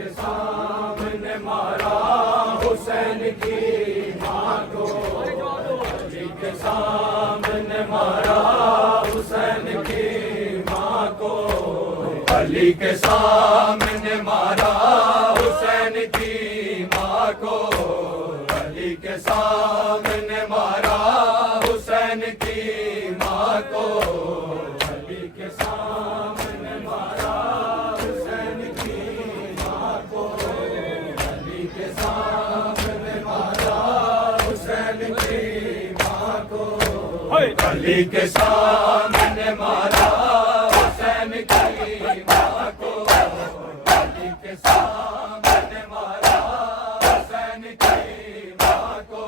کے سامنے مارا حسین کی ماں کو، علی کے سامنے مارا حسین کی ماں کو، علی کے سامنے مارا حسین کی ماں کو، علی کے سامنے مارا حسین کی ماں کو، علی کے سامنے مارا حسین کی ماں کو، علی کے سامنے مارا حسین کی ماں کو، علی کے سامنے مارا حسین کی ماں کو، علی کے سامنے مارا حسین کی ماں کو،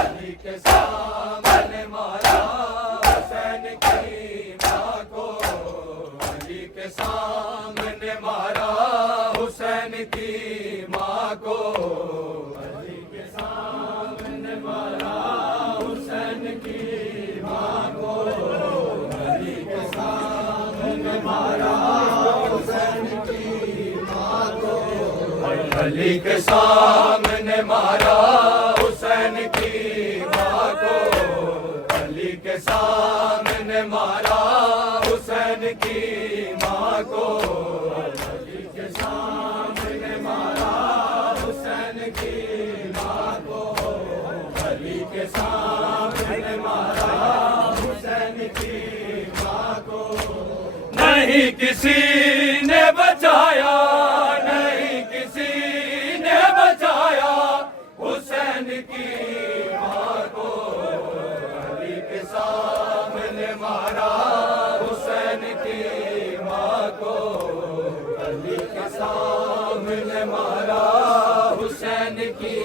علی کے سامنے مارا حسین کی ماں کو، علی کے سامنے مارا حسین کی ماں کو، علی کے سامنے مارا حسین کی ماں کو، علی کے سامنے مارا حسین کی ماں کو، علی کے سامنے مارا حسین کی ماں کو، علی کے سامنے مارا حسین کی ماں کو، علی کے سامنے مارا حسین کی ماں کو، علی کے سامنے مارا حسین کی ماں کو، نہیں کسی نے بچایا، نہیں کسی نے بچایا حسین کی ماں کو، علی کے سامنے مارا حسین کی ماں کو، علی کے سامنے مارا حسین کی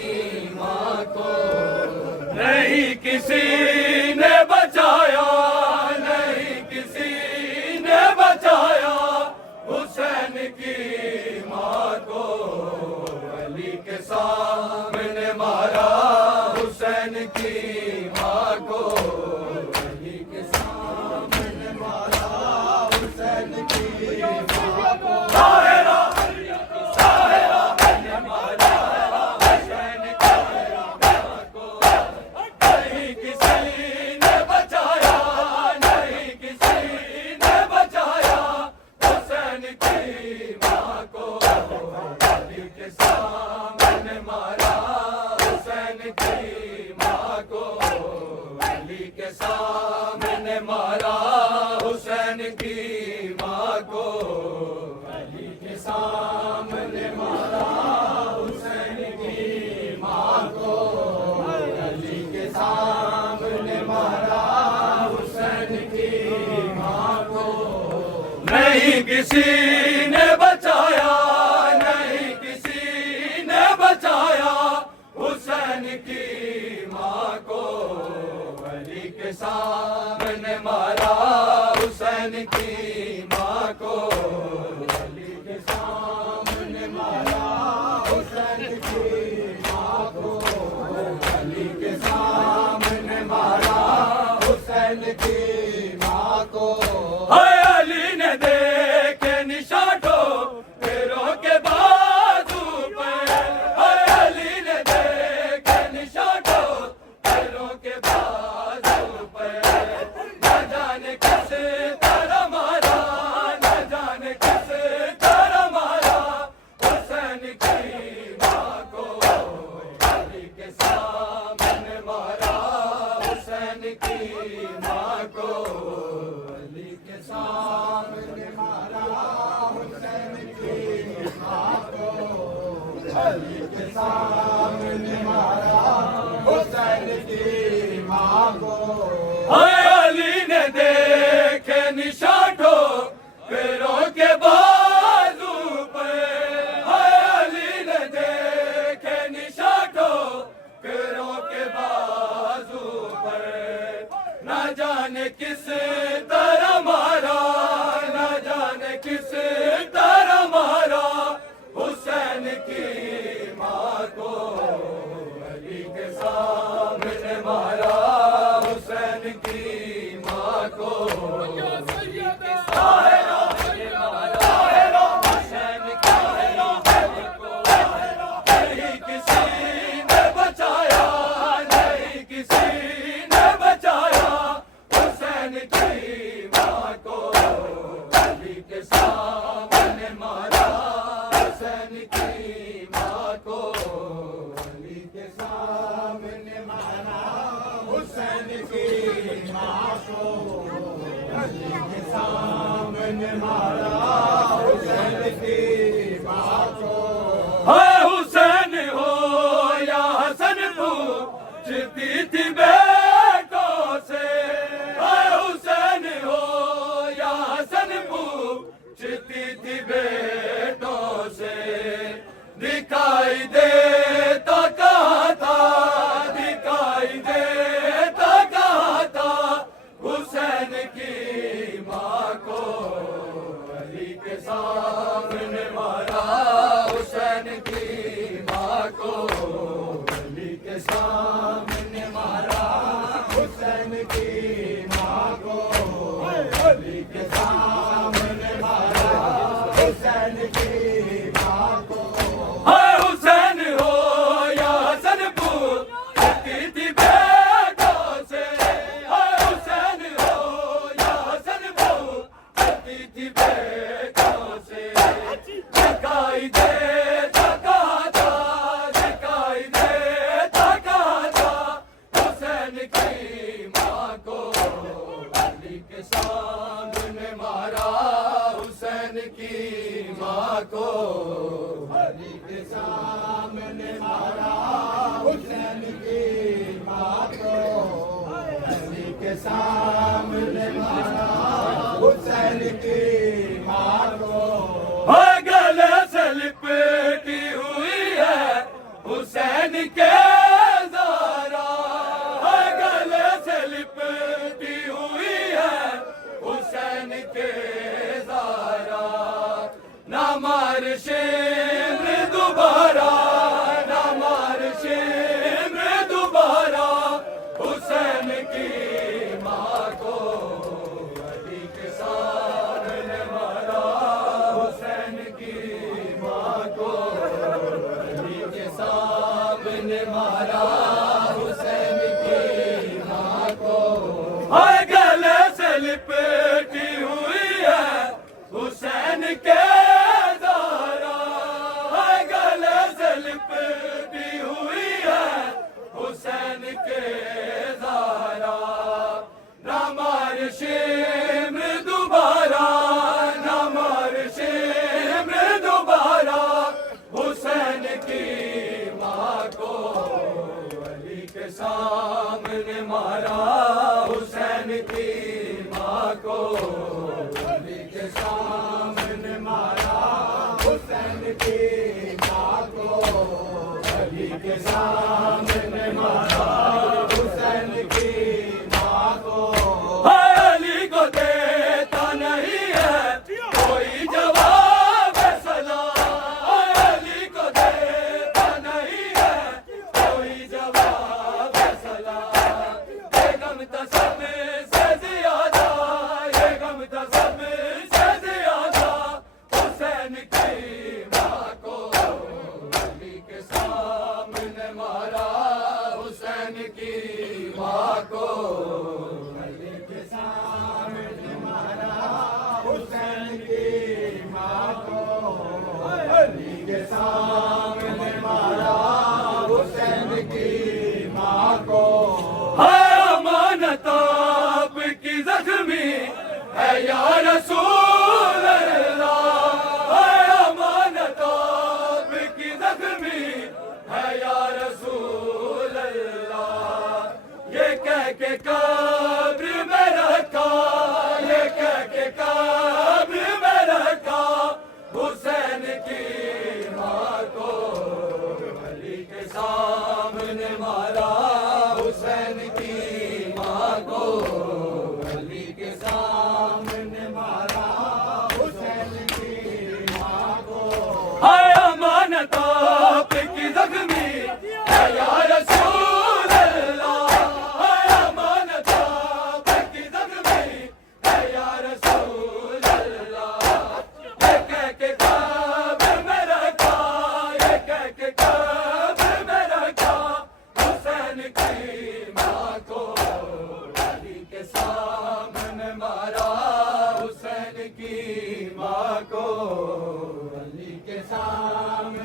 ماں کو، نہیں کسی نے بچایا، نہیں کسی نے بچایا حسین کی ماں کو، علی کے سامنے مارا حسین کی ماں کو، علی کے سامنے مارا حسین کی ماں کو، ظاہرہ ظاہرہ نے مارا حسین کی ماں کو، نہیں کسی نے بچایا، نہیں کسی نے بچایا حسین کی ماں کو، علی کے سامنے مارا حسین کی ماں کو، علی کے سامنے مارا حسین کی ماں کو، علی کے سامنے مارا حسین کی ماں کو، علی کے سامنے مارا حسین کی ماں کو، نہیں کسی نے بچایا، نہیں کسی نے بچایا حسین کی ماں کو، علی کے سامنے مارا حسین کی ماں کو، علی کے سامنے مارا حسین کی ماں کو، علی کے سامنے مارا حسین کی ماں کو، علی نے دیکھے نشانوں پیروں کے بازو پہ، علی نے دیکھے نشانوں پیروں کے بازو پہ، نہ جانے کس طرح مارا، نہ جانے کس طرح مارا حسین کی ماں کو، علی کے سامنے مارا حسین کی ماں کو، علی کے سامنے مارا حسین کی ماں کو، علی کے سامنے مارا حسین کی ماں کو، علی نے دیکھے نشانوں پیروں کے بازو پہ، علی نے دیکھے نشانوں پیروں کے بازو پر، نہ جانے کس طرح مارا، نہ جانے کس طرح مارا حسین کی ماں کو، علی کے سامنے مارا حسین کی ماں کو، علی کے سامنے مارا حسین کی حسین کی ماں کو علی کے سامنے مارا حسین کی ماں کو علی کے سامنے مارا حسین کی ماں کو حسین ہو یا حسن پوچھتی تھی بیٹوں سے حسین ہو یا حسن پوچھتی تھی بیٹوں سے دکھائی دیتا کہاں تھا دکھائی دیتا کہاں تھا حسین کی ماں کو علی کے سامنے مارا حسین کی ماں کو علی کے سامنے مارا حسین کی ماں کو علی کے سامنے مارا حسین کی ماں کو حسین ہو یا حسن پوچھتی تھی بیٹوں سے حسین ہو یا حسن پوچھتی تھی بیٹوں سے دکھائی دیتا کہاں تھا دکھائی دیتا کہاں تھا حسین کی ماں کو علی کے سامنے مارا حسین کی ماں کو علی کے سامنے مارا حسین کی ماں کو علی کے سامنے مارا حسین کی ماں کو گلے سے لپٹی ہوئی ہے حسین کے زارا گلے سے لپٹی ہوئی ہے حسین کے زارا نہ مار شمر دوبارہ نہ مار شمر دوبارہ حسین کی ماں کو علی کے سامنے مارا حسین کی ماں کو علی کے سامنے مارا حسین کی ماں کو گلے سے لپٹی ہوئی ہے حسین کے زارا گلے سے لپٹی ہوئی ہے حسین کے زارا نہ مار شمر دوبارہ نہ مار شمر دوبارہ حسین کی ماں کو علی کے سامنے مارا حسین کی ماں کو علی کے سامنے مارا حسین کی ماں کو علی کے سامنے مارا حسین کی ماں کو علی کو دیتا نہیں ہے کوئی جواب سلام علی کو دیتا نہیں ہے کوئی جواب سلام یہ غم تھا سب سے زیادہ یہ غم تھا سب سے زیادہ حسین کی ماں کو علی کے سامنے مارا حسین کی ماں کو علی کے سامنے مارا حسین کی ماں کو علی کے سامنے مارا حسین کی ماں کو امانت آپ کی زخمی ہے یا رسول اللہ امانت آپ کی زخمی ہے یا رسول اللہ یہ کہہ کے قبر میں رکھا یہ کہہ کے قبر میں رکھا حسین کی ماں کو علی کے سامنے مارا حسین کی ماں کو علی کے سامنے مارا حسین کی ماں کو امانت آپ کی زخمی ہے یا رسول اللہ امانت آپ کی زخمی ہے یا رسول اللہ یہ کہہ کے قبر میں رکھا یہ کہہ کے قبر میں رکھا حسین کی ماں کو علی کے سامنے مارا حسین کی ماں کو علی کے سامنے